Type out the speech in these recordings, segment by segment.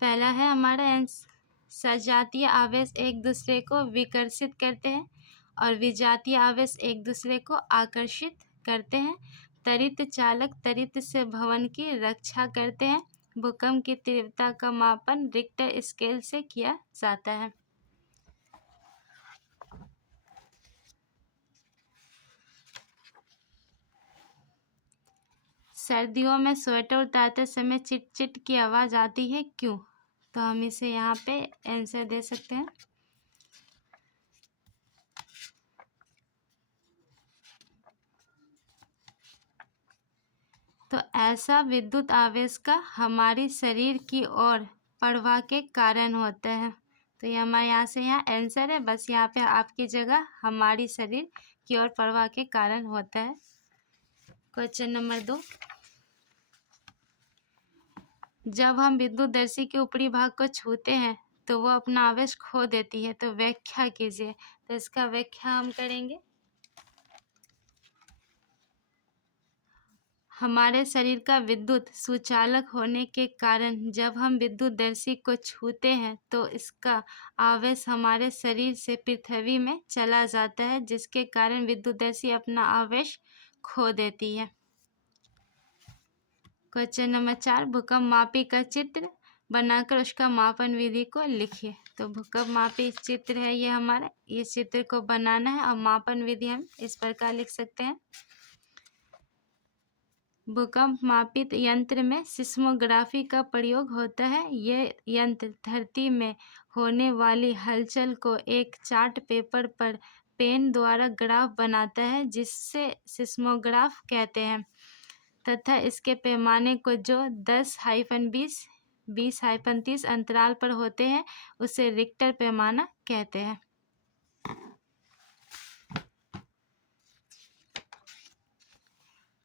पहला है हमारा सजातीय आवेश एक दूसरे को विकर्षित करते हैं और विजातीय आवेश एक दूसरे को आकर्षित करते हैं। त्वरित चालक त्वरित से भवन की रक्षा करते हैं। भूकंप की तीव्रता का मापन रिक्टर स्केल से किया जाता है। सर्दियों में स्वेटर उतारते समय चिट चिट की आवाज़ आती है, क्यों? तो हम इसे यहाँ पे आंसर दे सकते हैं। तो ऐसा विद्युत आवेश का हमारी शरीर की ओर प्रवाह के कारण होता है। तो ये हमारे यहाँ से यहाँ आंसर है। बस यहाँ पे आपकी जगह हमारी शरीर की ओर प्रवाह के कारण होता है। क्वेश्चन नंबर 2, जब हम विद्युतदर्शी के ऊपरी भाग को छूते हैं तो वो अपना आवेश खो देती है। तो व्याख्या कीजिए। तो इसका व्याख्या हम करेंगे। हमारे शरीर का विद्युत सुचालक होने के कारण जब हम विद्युतदर्शी को छूते हैं तो इसका आवेश हमारे शरीर से पृथ्वी में चला जाता है, जिसके कारण विद्युतदर्शी अपना आवेश खो देती है। क्वेश्चन नंबर 4, भूकंप मापी का चित्र बनाकर उसका मापन विधि को लिखिए। तो भूकंप मापी चित्र है ये हमारा, इस चित्र को बनाना है और मापन विधि हम इस प्रकार लिख सकते हैं। भूकंप मापित यंत्र में सिस्मोग्राफी का प्रयोग होता है। ये यंत्र धरती में होने वाली हलचल को एक चार्ट पेपर पर पेन द्वारा ग्राफ बनाता है, जिससे सिस्मोग्राफ कहते हैं, तथा इसके पैमाने को जो 10-20, 20-30 अंतराल पर होते हैं उसे रिक्टर पैमाना कहते हैं।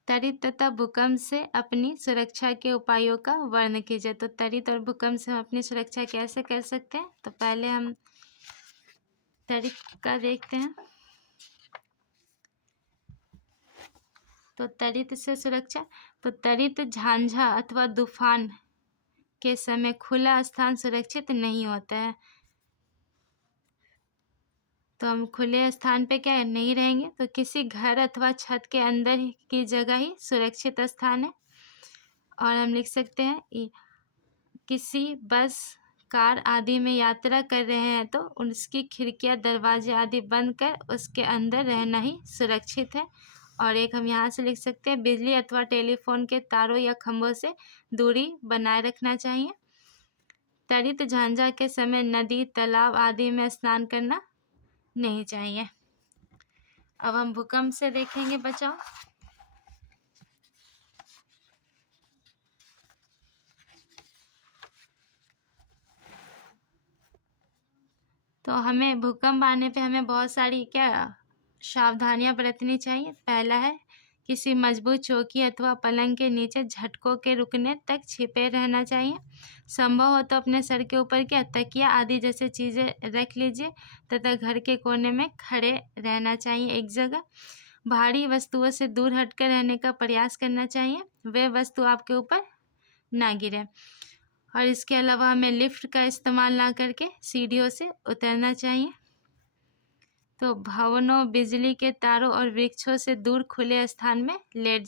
त्वरित तथा भूकंप से अपनी सुरक्षा के उपायों का वर्णन कीजिए। तो त्वरित और भूकंप से हम अपनी सुरक्षा कैसे कर सकते हैं? तो पहले हम त्वरित का देखते हैं। तो त्वरित से सुरक्षा, तो त्वरित झांझा अथवा तूफान के समय खुला स्थान सुरक्षित नहीं होता है। तो हम खुले स्थान पे क्या नहीं रहेंगे, तो किसी घर अथवा छत के अंदर की जगह ही सुरक्षित स्थान है। और हम लिख सकते हैं किसी बस कार आदि में यात्रा कर रहे हैं तो उसकी खिड़कियां दरवाजे आदि बंद कर उसके अंदर रहना ही सुरक्षित है। और एक हम यहाँ से लिख सकते हैं, बिजली अथवा टेलीफोन के तारों या खंभों से दूरी बनाए रखना चाहिए। त्वरित झांझा के समय नदी तालाब आदि में स्नान करना नहीं चाहिए। अब हम भूकंप से देखेंगे बचाव। तो हमें भूकंप आने पे हमें बहुत सारी क्या सावधानियां बरतनी चाहिए। पहला है, किसी मजबूत चौकी अथवा पलंग के नीचे झटकों के रुकने तक छिपे रहना चाहिए। संभव हो तो अपने सर के ऊपर क्या तकिया आदि जैसे चीज़ें रख लीजिए तथा घर के कोने में खड़े रहना चाहिए एक जगह। भारी वस्तुओं से दूर हटकर रहने का प्रयास करना चाहिए, वे वस्तु आपके ऊपर ना गिरे। और इसके अलावा हमें लिफ्ट का इस्तेमाल ना करके सीढ़ियों से उतरना चाहिए। तो भवनों, बिजली के तारों और वृक्षों से दूर खुले स्थान में लेट जाए।